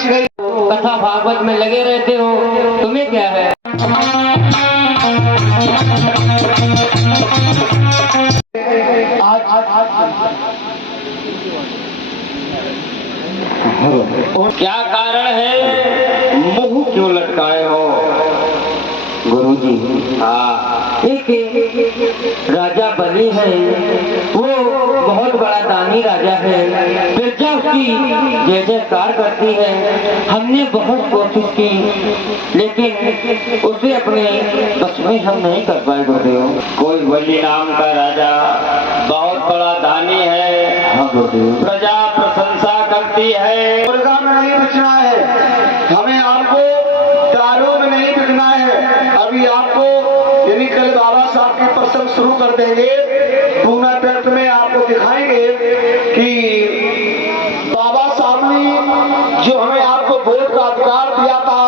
Much गई। कथा भागवत में लगे रहते हो, तुम्हें क्या है? क्या कारण है? मुंह क्यों लटकाए हो गुरुजी? हाँ, एक राजा बनी है, वो बहुत बड़ा दानी राजा है, प्रजा उसकी जय जयकार करती है। हमने बहुत कोशिश की लेकिन उसे अपने बस में हम नहीं कर पाए गुरुदेव। कोई बलि नाम का राजा बहुत बड़ा दानी है। हाँ गुरुदेव। प्रजा प्रशंसा करती है। मुर्गा में नहीं बिकना है, हमें आपको दारू में नहीं बिकना है। अभी आपको यानी कल बाबा साहब के प्रसंग शुरू कर देंगे, पूना तर्क में आपको दिखाएंगे कि बाबा साहब ने जो हमें आपको वोट का अधिकार दिया था,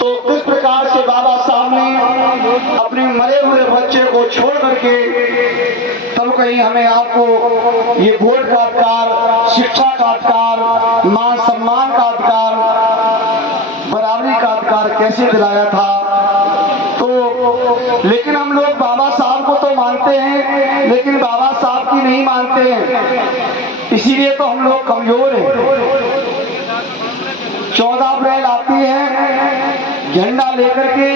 तो किस प्रकार से बाबा साहब ने अपने मरे हुए बच्चे को छोड़ करके तब कहीं हमें आपको ये वोट का अधिकार, शिक्षा का अधिकार, मान सम्मान का अधिकार, बराबरी का अधिकार कैसे दिलाया था। तो लेकिन हम लोग बाबा साहब को तो मानते हैं लेकिन बाबा साहब की नहीं मानते हैं, इसीलिए तो हम लोग कमजोर हैं। 14 अप्रैल आती है, झंडा लेकर के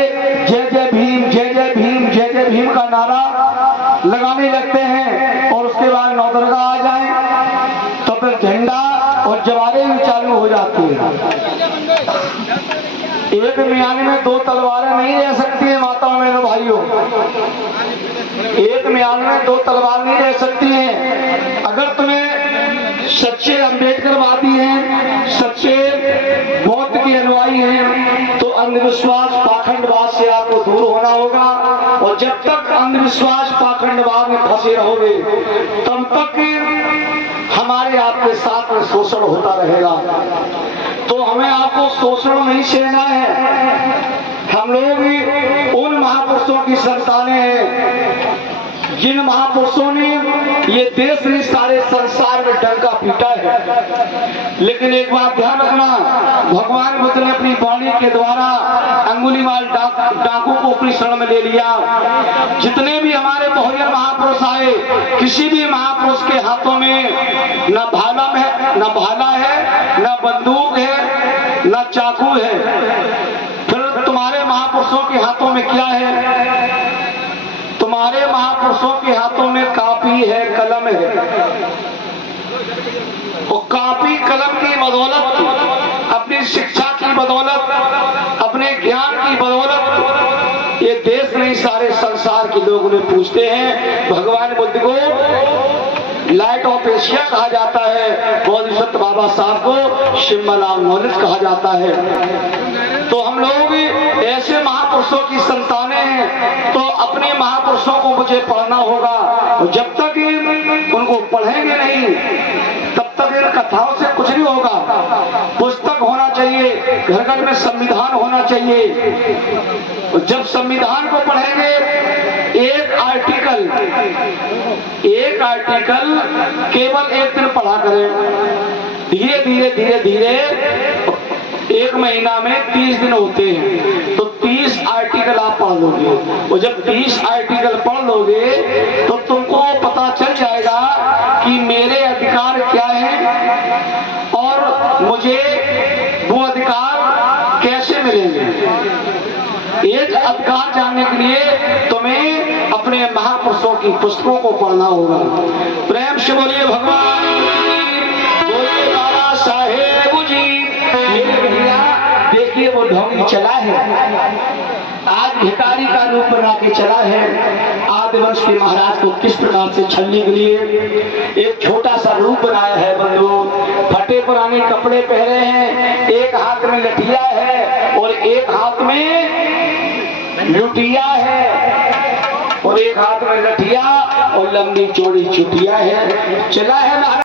जय जय भीम, जय जय भीम, जय जय भीम का नारा लगाने लगते हैं और उसके बाद नौदुर्गा आ जाए तो फिर झंडा और जवारें भी चालू हो जाती है। एक म्यान में 2 तलवारें नहीं रह सकती है माता बहनों भाइयों, एक म्यान में 2 तलवार नहीं रह सकती हैं। अगर तुम्हें सच्चे अम्बेडकरवादी हैं, सच्चे बौद्ध के अनुयायी हैं, तो अंधविश्वास पाखंडवाद से आपको दूर होना होगा। और जब तक अंधविश्वास पाखंडवाद में फंसे रहोगे तब तक हमारे आपके साथ में शोषण होता रहेगा। तो हमें आपको शोषण नहीं सहना है। हम लोग भी उन महापुरुषों की संतानें हैं जिन महापुरुषों ने ये देश में सारे संसार में डंका पीटा है। लेकिन एक बात ध्यान रखना, भगवान बुद्ध ने अपनी वाणी के द्वारा अंगुलीमाल डाकू को अपनी शरण में ले लिया। जितने भी हमारे बहुजन महापुरुष आए, किसी भी महापुरुष के हाथों में न भाला है, न बंदूक है, न चाकू है। फिर तुम्हारे महापुरुषों के हाथों में क्या है? तुम्हारे महापुरुषों के हाथों में कापी है, कलम है। और कापी कलम की बदौलत, अपनी शिक्षा की बदौलत, अपने ज्ञान की बदौलत ये देश में सारे संसार के लोग उन्हें पूछते हैं। भगवान बुद्ध को लाइट ऑफ एशिया कहा जाता है, बोधिसत्व बाबा साहब को सिंबल ऑफ नॉलेज कहा जाता है। तो हम लोग ऐसे महापुरुषों की संतानें हैं, तो अपने महापुरुषों को मुझे पढ़ना होगा। जब तक उनको पढ़ेंगे नहीं तब तक इन कथाओं से कुछ नहीं होगा। पुस्तक होना चाहिए, घर घर में संविधान होना चाहिए। जब संविधान को पढ़ेंगे, एक आर्टिकल केवल एक दिन पढ़ा करें। धीरे धीरे धीरे धीरे 1 महीना में 30 दिन होते हैं, तो 30 आर्टिकल आप पढ़ लोगे। और जब 30 आर्टिकल पढ़ लोगे तो तुमको पता चल जाएगा कि मेरे अधिकार क्या हैं और मुझे वो अधिकार कैसे मिलेंगे। एक अधिकार जानने के लिए तुम्हें अपने महापुरुषों की पुस्तकों को पढ़ना होगा। प्रेम से बोलिए भगवान, बोलिए बाबा साहेब जी। मेरे भैया देखिए वो ढोंगी चला है, आज भिखारी का रूप बना के चला है। आदिवंश के महाराज को किस प्रकार से छलने के लिए एक छोटा सा रूप बनाया है। बंधु फटे पुराने कपड़े पहने हैं, एक हाथ में लठिया है और एक हाथ में लुटिया है, और एक हाथ में लठिया और लंबी चौड़ी चुटिया है। चला है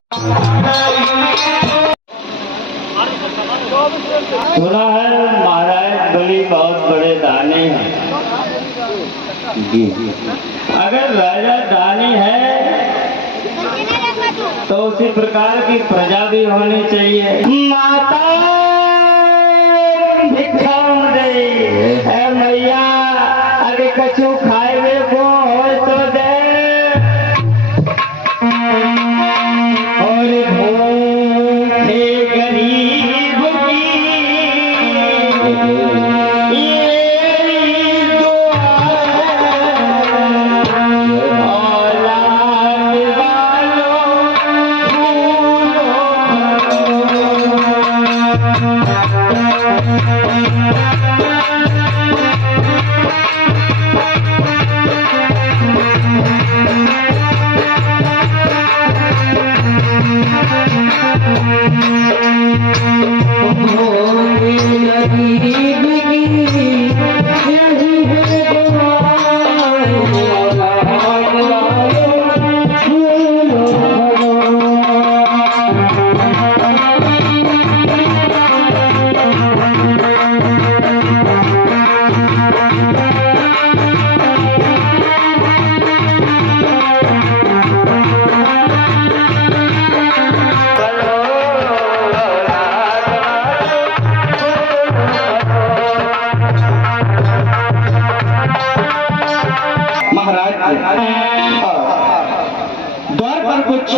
सुना है महाराज बलि बहुत बड़े दानी हैं। अगर राजा दानी है तो उसी प्रकार की प्रजा भी होनी चाहिए। माता भिक्षा दे है मैया, अरे कछु खाए को हो तो दे, और भूखे गरीब की ये दुआ औलाद वालों द्वार पर कुछ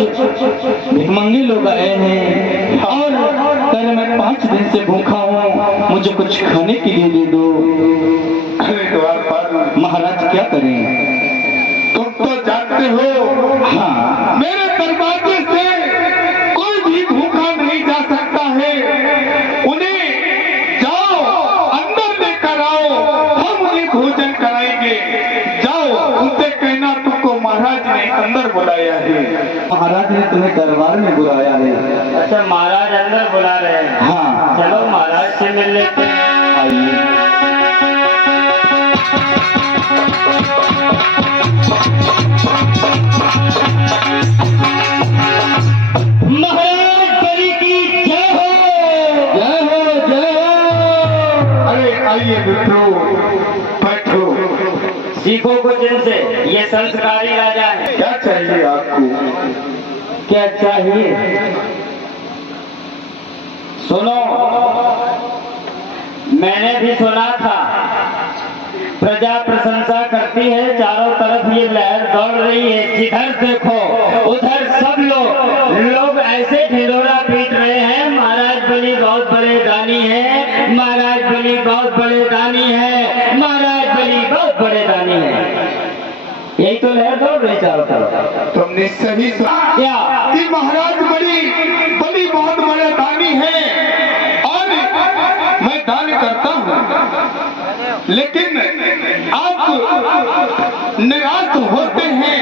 भिखमंगे लोग आए हैं और कल मैं 5 दिन से भूखा हूँ, मुझे कुछ खाने के लिए दे दो। अरे द्वार पर महाराज क्या करें? तुम तो जानते हो हाँ, मेरे दरवाजे से कोई भी भूखा नहीं जा सकता है। उन्हें जाओ अंदर लेकर आओ, हम उन्हें भोजन कराएंगे। जाओ उनसे कहना तुमको महाराज ने अंदर बुलाया है। महाराज ने तुम्हें दरबार में बुलाया है। अच्छा, महाराज अंदर बुला रहे हैं। हाँ, चलो महाराज से मिल लेते हैं। आइए। महाराज बलि की जय हो, जय हो, जय हो। अरे आइए मित्रों, बैठो। सीखो कुछ इनसे, ये संस्कारी राजा है। क्या चाहिए आपको? क्या चाहिए सुनो। मैंने भी सुना था प्रजा प्रशंसा करती है, चारों तरफ ये लहर दौड़ रही है, जिधर देखो उधर सब लोग ऐसे ढिंढोरा पीट रहे हैं, महाराज बलि बहुत बड़े दानी है, महाराज बलि बहुत बड़े दानी है, महाराज बलि बहुत बड़े दानी है। यही तो लहर दौड़ रही चारों तरफ। तुमने सही सुना क्या? कि महाराज बलि बहुत बड़े दानी है और मैं दान करता हूँ, लेकिन आप निराश होते हैं।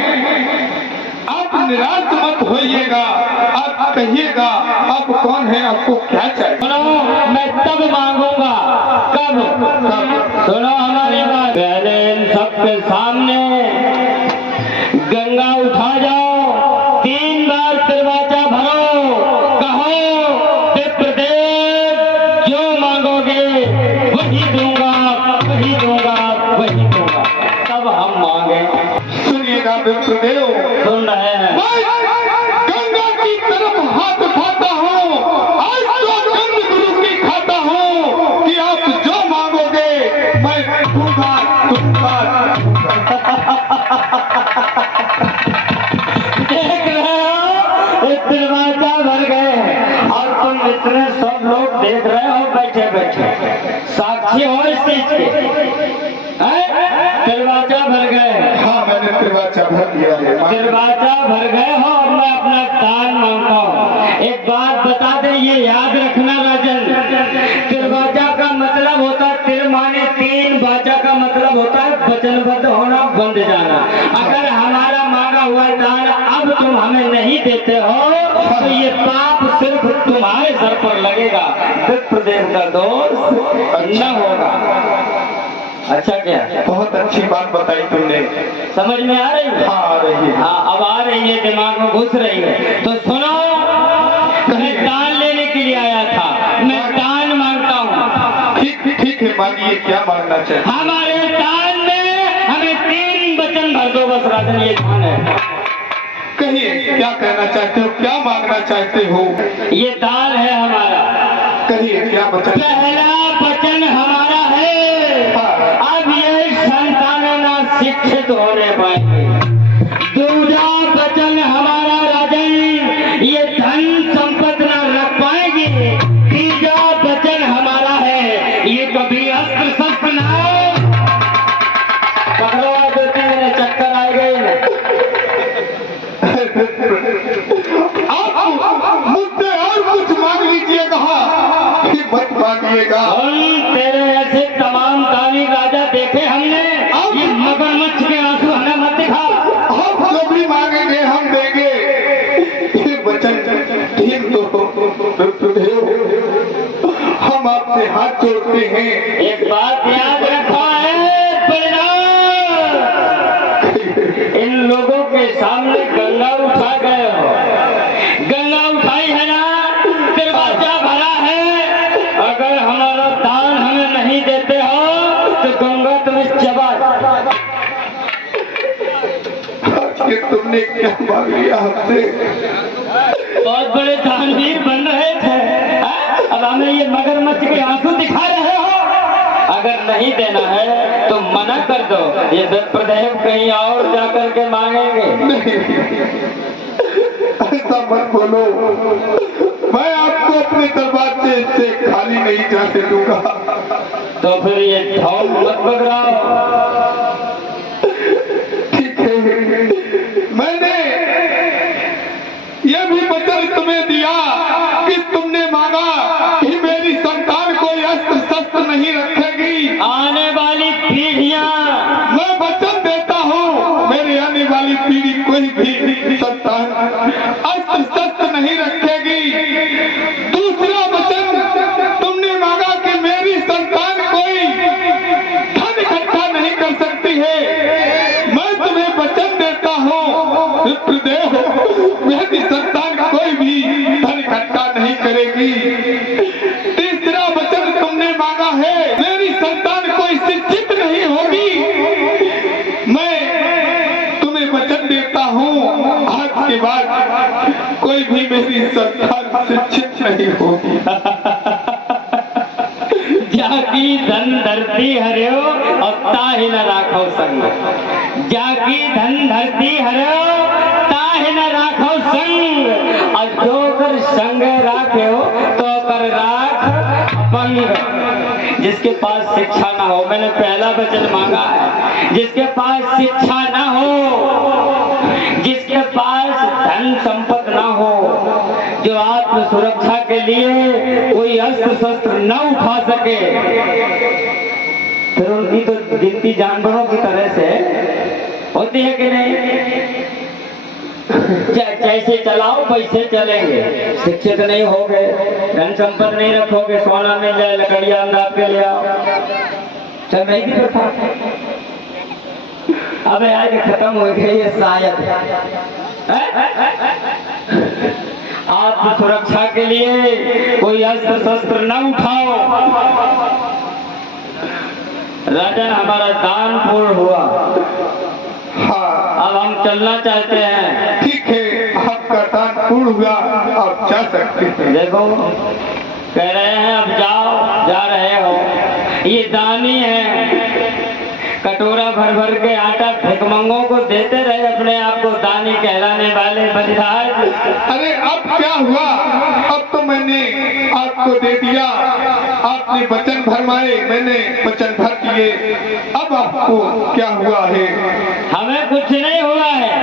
आप निराश मत होइएगा, आप कहिएगा आप कौन है, आपको क्या चाहिए। सुनो, मैं तब मांगूंगा कब? सुनो हमारी बात। पहले इन सबके सामने गंगा उठा जाओ, 3 बार दरवाजा भरो, कहो विप्रदेव जो मांगोगे वही दूंगा, वही दूंगा, वही दूंगा। तब हम मांगे। सुनिएगा विप्रदेव, सुन रहे हैं? मैं गंगा की तरफ हाथ उठाता हूँ, आज तो गंग गुरु की खाता हूँ कि आप जो मांगोगे मैं दूंगा, दूंगा। देख रहे हो, इस दरवाजा भर गए और तुम इतने सब लोग देख रहे हो बैठे बैठे, साक्षी हो इस चीज के। दरवाजा भर गए। हाँ, मैंने दरवाजा भर दिया है। दरवाजा भर गए हो, अब मैं अपना दान मांगता हूँ। एक बात बता दे, ये याद रखना राजन, दरवाजा का मतलब होता है तिर माने 3, बाजा का मतलब होता है वचनबद्ध होना, बंद जाना। अगर हमारा मांगा हुआ दान अब तुम हमें नहीं देते हो तो ये पाप सिर्फ तुम्हारे सर पर लगेगा, विप्रदेव का दोष न होगा। अच्छा क्या? बहुत अच्छी बात बताई तुमने। समझ में आ रही है? हाँ, आ रही है। हाँ, अब आ रही है, दिमाग में घुस रही है। तो सुनो, मैं दान लेने के लिए आया था, मैं दान मांगता हूँ। ठीक है, मांगिए, क्या मांगना चाहिए? हमारे दान में हमें 3 वचन भर दो बस राजन, ये दान है। कहिए क्या कहना चाहते हो, क्या मांगना चाहते हो? ये दान है हमारा। कहिए क्या वचन? पहला वचन हमारा है, अब ये संतान ना शिक्षित होने पाएंगे। दूसरा वचन हमारा राजन, ये धन संपत्ति ना रख पाएंगे। तीसरा वचन हमारा है, ये कभी अस्त्र शस्त्र ना पकड़वा देते मेरे चक्कर आ गए। आप मुझसे और कुछ मांग लीजिएगा, मत मांगिएगा। हम तेरे ऐसे तमाम दानी राजा देखे हमने, ये मगरमच्छ के आंसू हमें मत दिखा। आप जो भी मांगेंगे हम देंगे। ये वचन ठीक तो हम आपसे हाथ जोड़ते हैं। एक बात याद रखो है बलराम, इन लोगों के सामने गंगा उठा गए हो। गंगा उठाई है ना, दरवाजा भरा है। अगर हमारा दान हमें नहीं देते हो तो गंगा तुम्हें चबा। ये तुमने क्या मांग लिया हमसे? बहुत बड़े दानवीर बन रहे थे, अब हमें ये मगरमच्छ के आंसू दिखा रहे हो। अगर नहीं देना है तो मना कर दो, ये विप्रदेव कहीं और जाकर के मांगेंगे। ऐसा मत बोलो, मैं आपको अपने दरबार से खाली नहीं जाने दूंगा। तो फिर ये ढोल मत बजाओ। ठीक है, मैंने ये भी वचन तुम्हें दिया कि तुमने मांगा कि मेरी संतान कोई अस्त्र शस्त्र नहीं रखेगी। आने वाली पीढ़ियां, मैं वचन देता हूँ मेरी आने वाली पीढ़ी कोई भी संतान अस्त्र शस्त्र नहीं रखेगी। दूसरा वचन तुमने मांगा कि मेरी संतान कोई धन इकट्ठा नहीं कर सकती है। मैं तुम्हें वचन देता हूँ विप्रदेव, मेरी संतान कोई भी धन इकट्ठा नहीं करेगी। तीसरा वचन तुमने मांगा है मेरी संतान कोई शिक्षित नहीं होगी। मैं तुम्हें वचन देता हूँ आज के बाद कोई भी मेरी संतान शिक्षित नहीं होगी। जाकी धन धरती हरियो और ताहि न राखो संग। जाकी धन धरती हरियो ताहि न राखो संग। और जो कर संग राख्यो तो कर राख पंग। जिसके पास शिक्षा ना हो, मैंने पहला वचन मांगा है, जिसके पास शिक्षा ना हो, जिसके पास धन संपत्ति ना हो, जो आत्म सुरक्षा के लिए कोई अस्त्र शस्त्र न उठा सके, फिर उनकी तो गिनती जानवरों की तरह से होती है कि नहीं? जैसे चलाओ वैसे चलेंगे। शिक्षित नहीं होगे, धन संपत्ति नहीं रखोगे, सोना मिल जाए लकड़ियां अंदाज के ले आओ, चल नहीं भी प्रथा। अबे आज खत्म हो गई है शायद। आत्म सुरक्षा के लिए कोई अस्त्र शस्त्र न उठाओ। राजन, हमारा दान पूर्ण हुआ, हाँ अब हम चलना चाहते हैं। ठीक है, आपका दान पूर्ण हुआ, आप जा सकते हैं। देखो कह रहे हैं अब जाओ, जा रहे हो। ये दानी है, कटोरा भर भर के आटा भिखमंगों को देते रहे, अपने आप को दानी कहलाने वाले बलिदान। अरे अब क्या हुआ, अब तो मैंने आपको दे दिया, आपने वचन भरमाए, मैंने वचन भर दिए, अब आपको क्या हुआ है? हमें कुछ नहीं हुआ है।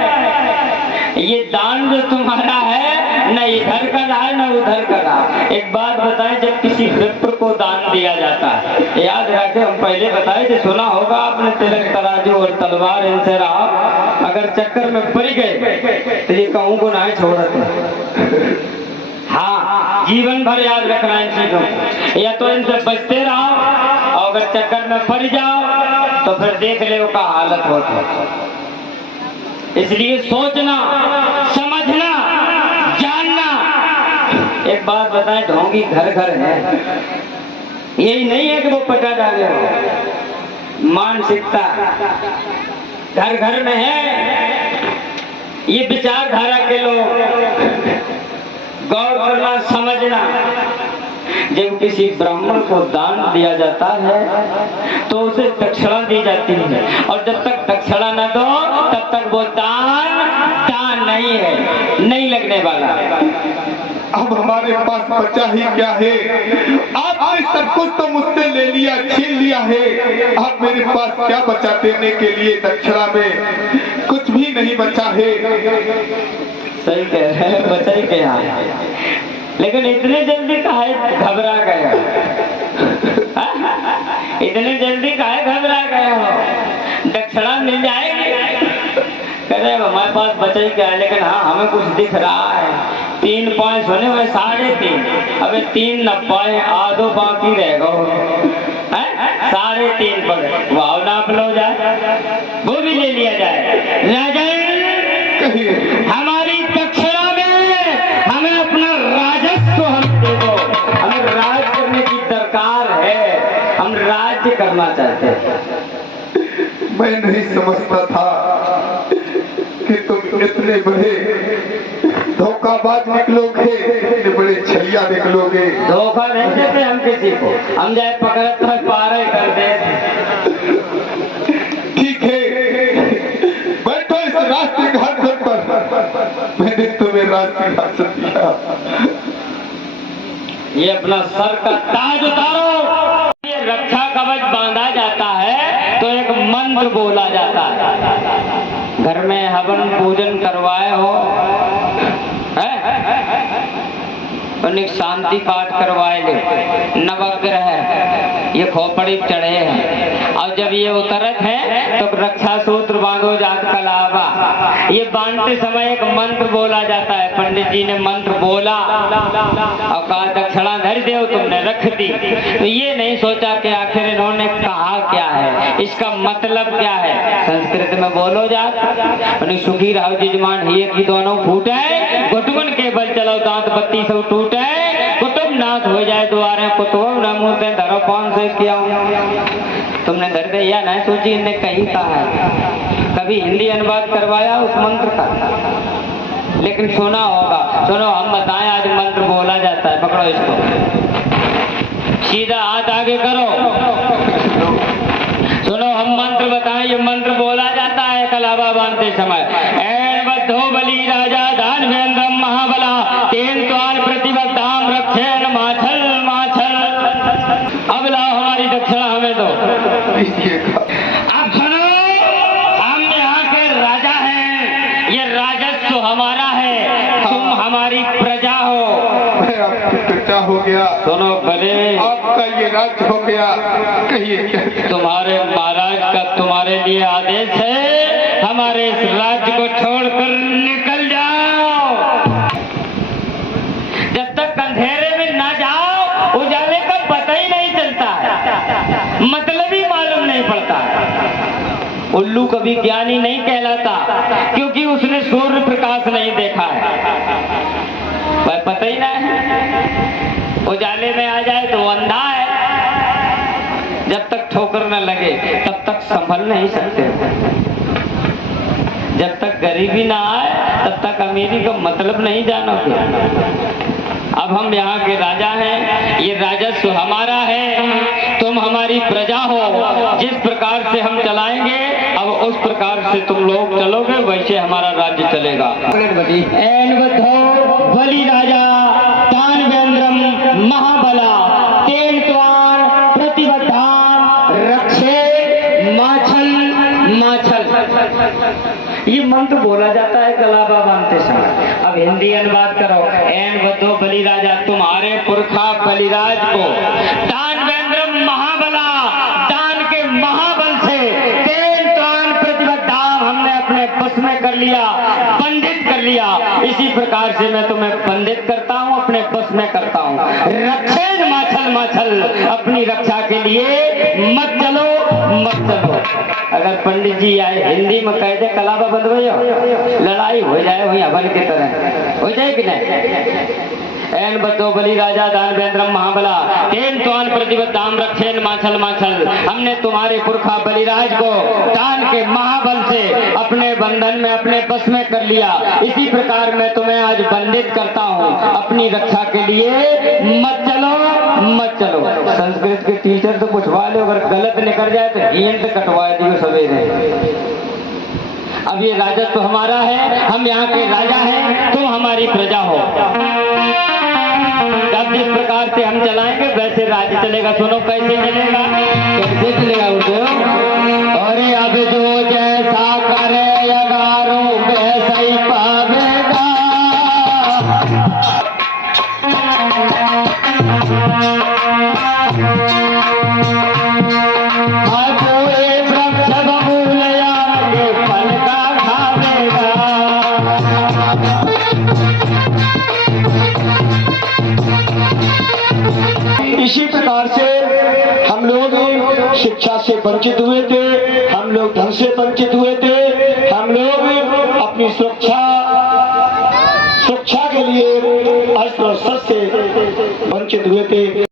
ये दान जो तुम्हारा है न इधर का रहा न उधर का रहा। एक बात बताएं, जब किसी विप्र को दान दिया जाता है, याद रखे, हम पहले बताए जो सुना होगा आपने, तिलक तराजू और तलवार इनसे रहा। अगर चक्कर में पड़ गए तो ये कहूँ को ना छोड़ते। हाँ, जीवन भर याद रखना इन चीजों को, या तो इनसे बचते रहो, और अगर चक्कर में पड़ जाओ तो फिर देख ले का हालत होता है। इसलिए सोचना, समझना, जानना। एक बात बताएं, ढोंगी घर घर है, यही नहीं है कि वो पटा डाले हो। मानसिकता घर घर में है। ये विचारधारा के लोग गौर करना, समझना। जब किसी ब्राह्मण को दान दिया जाता है तो उसे दक्षिणा दी जाती है, और जब तक दक्षिणा न दो तब तक वो दान नहीं है, नहीं लगने वाला। अब हमारे पास बचा ही क्या है? आपने सब कुछ तो मुझसे ले लिया, छीन लिया है। अब मेरे पास क्या बचा देने के लिए? दक्षिणा में कुछ भी नहीं बचा है। सही कह रहे हैं, बचा ही क्या है, लेकिन इतने जल्दी काहे घबरा गए हो? इतने जल्दी काहे घबरा गए हो? दक्षिणा मिल जाएगी। कह रहे हमारे पास बचा ही क्या है, लेकिन हाँ हमें कुछ दिख रहा है। 3 पाँच होने हुए 3.5, अबे 3 न पाए, आधो बाकी रहेगा। 3.5 पर वाव नाप लो जाए, वो भी ले लिया जाए। राजन, हमारी दक्षिणा में हमें अपना राजस्व हम दे दो। हमें राज करने की दरकार है, हम राज्य करना चाहते हैं। मैं नहीं समझता था कि तुम इतने बड़े धोखाबाज निकलोगे, इतने बड़े छलिया निकलोगे। धोखा नहीं देते हम किसी को, हम जाए पकड़ तो पार ही कर दे। ठीक है, बैठो इस राष्ट्रीय घाट पर। मैंने तुम्हें राष्ट्रीय घाट दिया। ये अपना सर का ताज उतारो। ये रक्षा कवच बांधा जाता है तो एक मंत्र बोला जाता है। घर में हवन पूजन करवाए हो, एक शांति पाठ करवाए ले, नवग्रह ये खोपड़ी चढ़े हैं, और जब ये उतरत है तो रक्षा सूत्र बांधो जात कलावा। ये बांधते समय एक मंत्र बोला जाता है। पंडित जी ने मंत्र बोला और कहा दक्षिणा धर दो, तुमने रख दी। तो ये नहीं सोचा कि आखिर इन्होंने कहा क्या है, इसका मतलब क्या है। संस्कृत में बोलो जात सुखी रहो जजमान, ही की दोनों फूटे, घुटगुन के बल चलो दांत बत्ती सब टूटे, कुटुंब नाथ हो जाए द्वारे कुतुब न मुँहते धरो कौन से किया। तुमने धर दे या नहीं सोची, इनने कहीं कहा है। कभी हिंदी अनुवाद करवाया उस मंत्र का, लेकिन सुना होगा। सुनो हम बताएं, आज मंत्र बोला जाता है। पकड़ो इसको, सीधा हाथ आगे करो। सुनो हम मंत्र बताएं, ये मंत्र बोला जाता है कलावा बांधते समय। ऐन बद्धो बलि राजा दानवेंद्रम महाबला तेन त्वान प्रतिबद्धाम रक्षेण माछल माछल। अब लाओ हमारी दक्षिणा हमें दो। अब सुनो, हम यहाँ के राजा हैं, ये राजस्व हमारा है, तुम हमारी प्रजा हो। मैं आपकी प्रजा हो गया। सुनो भले, आपका ये राज्य हो गया। कहिए क्या? तुम्हारे महाराज का तुम्हारे लिए आदेश है, हमारे इस राज्य को छोड़कर निकल जाओ। जब तक अंधेरे में ना जाओ उजाले का पता ही नहीं चलता है, मतलब ही मालूम नहीं पड़ता है। उल्लू कभी ज्ञानी नहीं कहलाता, क्योंकि उसने सूर्य प्रकाश नहीं देखा है, वह पता ही ना है। उजाले में आ जाए तो अंधा है। जब तक ठोकर न लगे तब तक संभल नहीं सकते। जब तक गरीबी ना आए तब तक अमीरी का मतलब नहीं जानोगे। अब हम यहाँ के राजा हैं, ये राजस्व हमारा है, तुम हमारी प्रजा हो। जिस प्रकार से हम चलाएंगे अब उस प्रकार से तुम लोग चलोगे, वैसे हमारा राज्य चलेगा। ऐन बद्धो बलि राजा दानवेंद्रम महाबला तेन त्वान प्रतिबद्धाम रक्षे माछल माछल। ये मंत्र बोला जाता है कलाबा बांधते समय। अब हिंदी अनुवाद करो। ऐन बद्धो बलि राजा, तुम्हारे पुरखा बलिराज को दानवेंद्रम महाबला, दान के महाबल से तेन त्वान प्रतिबद्धाम, हमने अपने बस में कर लिया, बंधित कर लिया। इसी प्रकार से मैं तुम्हें बंधित करता हूँ, अपने बस में करता हूँ। रक्षेन माछल माछल, अपनी रक्षा के लिए मत चलो मत चलो। अगर पंडित जी आए हिंदी में कह दे कलाबा बंद हो जाओ, लड़ाई हो जाए वही हवन की तरह, हो जाए कि नहीं? एन बतो बलि राजा दानवेंद्र महाबला तेन त्वान प्रतिबद्धाम रक्षेन माछल माछल। हमने तुम्हारे पुरखा बलिराज को दान के महाबल से अपने बंधन में अपने बस में कर लिया। इसी प्रकार मैं तुम्हें आज बंदित करता हूँ। अपनी रक्षा के लिए मत चलो मत चलो। संस्कृत के टीचर तो पूछवा लो, अगर गलत निकल जाए तो गेंद कटवा दियो सवेरे। अब ये राजत्व तो हमारा है, हम यहाँ के राजा हैं, तुम हमारी प्रजा हो। अब जिस प्रकार से हम चलाएंगे वैसे राज्य चलेगा। सुनो कैसे चलेगा, कैसे चलेगा गुरुदेव। अरे अब जो जैसा करे अगारो वैसा ही पावेगा। इसी प्रकार से हम लोग शिक्षा से वंचित हुए थे, हम लोग धन से वंचित हुए थे, हम लोग अपनी सुरक्षा के लिए अस्त्र और शस्त्र से वंचित हुए थे।